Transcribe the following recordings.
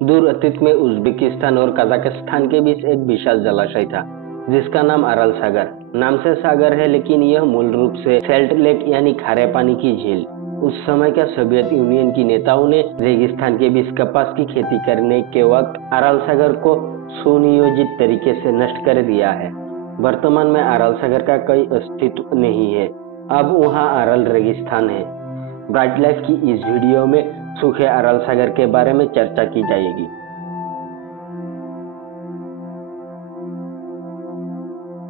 दूर अतीत में उज़्बेकिस्तान और कजाकिस्तान के बीच एक विशाल जलाशय था, जिसका नाम अरल सागर। नाम से सागर है, लेकिन यह मूल रूप से सैल्ट लेक यानी खारे पानी की झील। उस समय के सोवियत यूनियन की नेताओं ने रेगिस्तान के बीच कपास की खेती करने के वक्त अरल सागर को सुनियोजित तरीके से नष्ट कर दिया है। वर्तमान में अरल सागर का कोई अस्तित्व नहीं है, अब वहाँ अरल रेगिस्तान है। ब्राइट लाइफ की इस वीडियो में सूखे अरल सागर के बारे में चर्चा की जाएगी।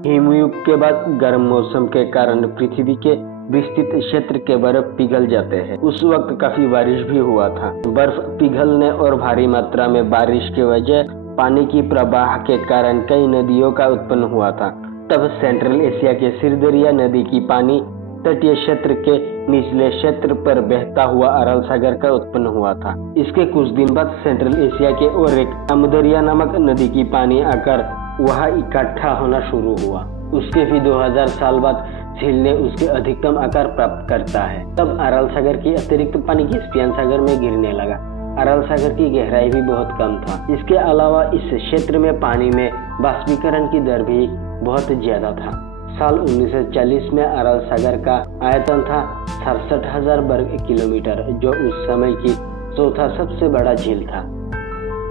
हिमयुग के बाद गर्म मौसम के कारण पृथ्वी के विस्तृत क्षेत्र के बर्फ पिघल जाते हैं। उस वक्त काफी बारिश भी हुआ था। बर्फ पिघलने और भारी मात्रा में बारिश की वजह पानी की प्रवाह के कारण कई नदियों का उत्पन्न हुआ था। तब सेंट्रल एशिया के सिरदरिया नदी की पानी तटीय क्षेत्र के निचले क्षेत्र पर बहता हुआ अरल सागर का उत्पन्न हुआ था। इसके कुछ दिन बाद सेंट्रल एशिया के और एक अमुदरिया नामक नदी की पानी आकर वहां इकट्ठा होना शुरू हुआ। उसके भी 2000 साल बाद झील ने उसके अधिकतम आकार प्राप्त करता है। तब अरल सागर की अतिरिक्त पानी कैस्पियन सागर में गिरने लगा। अरल सागर की गहराई भी बहुत कम था। इसके अलावा इस क्षेत्र में पानी में बाष्पीकरण की दर भी बहुत ज्यादा था। साल 1940 में अरल सागर का आयतन था 67,000 वर्ग किलोमीटर, जो उस समय की चौथा सबसे बड़ा झील था।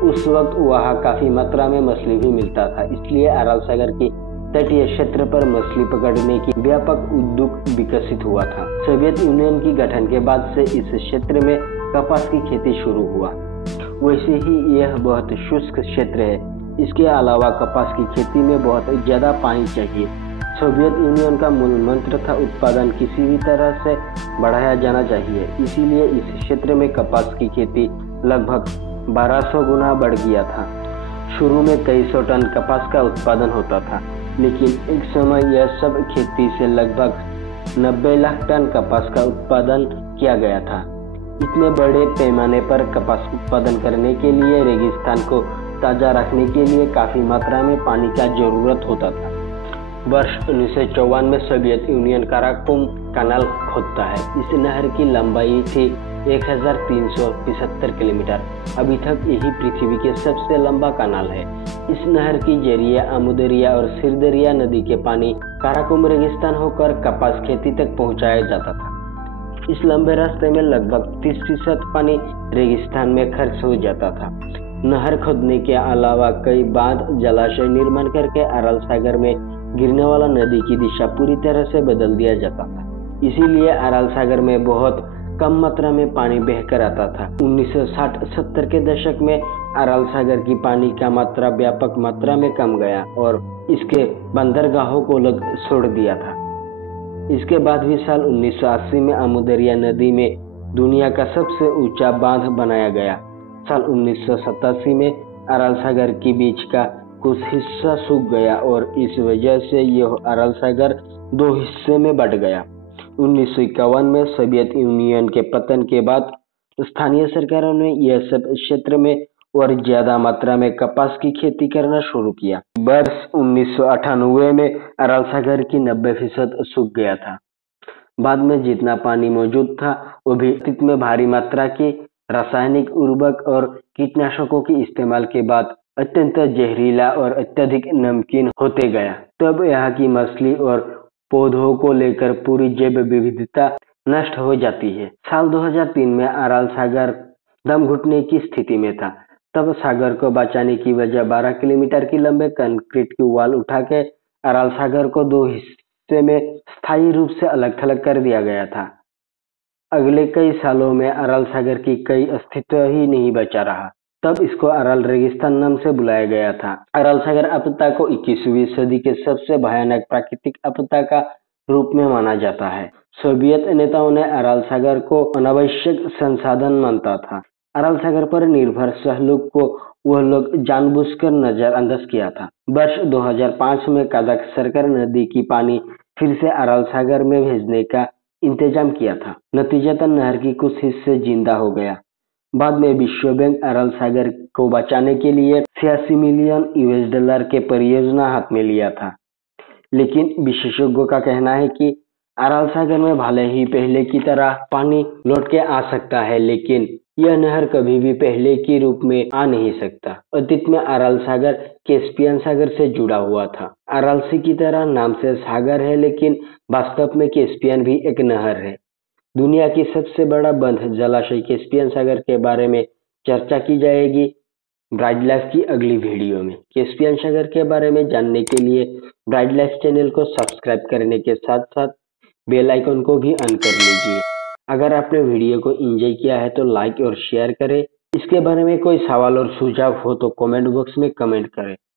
उस वक्त वहाँ काफी मात्रा में मछली भी मिलता था, इसलिए अरल सागर की तटीय क्षेत्र पर मछली पकड़ने की व्यापक उद्योग विकसित हुआ था। सोवियत यूनियन की गठन के बाद से इस क्षेत्र में कपास की खेती शुरू हुआ। वैसे ही यह बहुत शुष्क क्षेत्र है। इसके अलावा कपास की खेती में बहुत ज्यादा पानी चाहिए। सोवियत यूनियन का मूल मंत्र था उत्पादन किसी भी तरह से बढ़ाया जाना चाहिए। इसीलिए इस क्षेत्र में कपास की खेती लगभग 1200 गुना बढ़ गया था। शुरू में कई सौ टन कपास का उत्पादन होता था, लेकिन एक समय यह सब खेती से लगभग 90 लाख टन कपास का उत्पादन किया गया था। इतने बड़े पैमाने पर कपास उत्पादन करने के लिए रेगिस्तान को ताजा रखने के लिए काफी मात्रा में पानी का जरूरत होता था। वर्ष 1954 में सोवियत यूनियन काराकोरम कनाल खोदता है। इस नहर की लंबाई थी 1375 किलोमीटर। अभी तक यही पृथ्वी के सबसे लंबा कनाल है। इस नहर के जरिए अमुदरिया और सिरदरिया नदी के पानी काराकोरम रेगिस्तान होकर कपास खेती तक पहुंचाया जाता था। इस लंबे रास्ते में लगभग 30% पानी रेगिस्तान में खर्च हो जाता था। नहर खोदने के अलावा कई बांध जलाशय निर्माण करके अरल सागर में गिरने वाला नदी की दिशा पूरी तरह से बदल दिया जाता था। इसीलिए अरल सागर में बहुत कम मात्रा में पानी बहकर आता था। 1960-70 के दशक में अरल सागर की पानी का मात्रा व्यापक मात्रा में कम गया और इसके बंदरगाहों को छोड़ दिया था। इसके बाद भी साल 1980 में अमुदरिया नदी में दुनिया का सबसे ऊंचा बांध बनाया गया। साल 1987 में अरल सागर के बीच का कुछ हिस्सा सूख गया और इस वजह से यह अरल सागर दो हिस्से में बंट गया। 1951 में सोवियत यूनियन के पतन के बाद स्थानीय सरकारों ने यह सब क्षेत्र में और ज्यादा मात्रा में कपास की खेती करना शुरू किया। वर्ष 1998 में अरल सागर की 90% सूख गया था। बाद में जितना पानी मौजूद था वो भी अतीत में भारी मात्रा की रासायनिक उर्वरक और कीटनाशकों के इस्तेमाल के बाद अत्यंत जहरीला और अत्यधिक नमकीन होते गया। तब यहाँ की मछली और पौधों को लेकर पूरी जैव विविधता नष्ट हो जाती है। साल 2003 में अरल सागर दम घुटने की स्थिति में था। तब सागर को बचाने की वजह 12 किलोमीटर की लंबे कंक्रीट की वॉल उठा के अरल सागर को दो हिस्से में स्थायी रूप से अलग थलग कर दिया गया था। अगले कई सालों में अरल सागर की कई अस्तित्व ही नहीं बचा रहा। तब इसको अरल रेगिस्तान नाम से बुलाया गया था। अरल सागर आपदा को 21वीं सदी के सबसे भयानक प्राकृतिक आपदा का रूप में माना जाता है। सोवियत नेताओं ने अरल सागर को अनावश्यक संसाधन मानता था। अरल सागर पर निर्भर सहयोग को वह लोग जानबूझकर नजरअंदाज किया था। वर्ष 2005 में कजाक सरकार नदी की पानी फिर से अरल सागर में भेजने का इंतजाम किया था। नतीजतन नहर की कुछ हिस्से जिंदा हो गया। बाद में विश्व बैंक अरल सागर को बचाने के लिए 86 मिलियन US के परियोजना हाथ में लिया था। लेकिन विशेषज्ञों का कहना है कि अरल सागर में भले ही पहले की तरह पानी लौट के आ सकता है, लेकिन यह नहर कभी भी पहले के रूप में आ नहीं सकता। अतीत में अराल सागर कैस्पियन सागर से जुड़ा हुआ था। अराल सी की तरह नाम से सागर है, लेकिन वास्तव में कैस्पियन भी एक नहर है। दुनिया की सबसे बड़ा बंद जलाशय कैस्पियन सागर के बारे में चर्चा की जाएगी ब्राइट लाइफ की अगली वीडियो में। कैस्पियन सागर के बारे में जानने के लिए ब्राइट लाइफ चैनल को सब्सक्राइब करने के साथ साथ बेल आइकन को भी ऑन कर लीजिए। अगर आपने वीडियो को एंजॉय किया है तो लाइक और शेयर करें। इसके बारे में कोई सवाल और सुझाव हो तो कमेंट बॉक्स में कमेंट करें।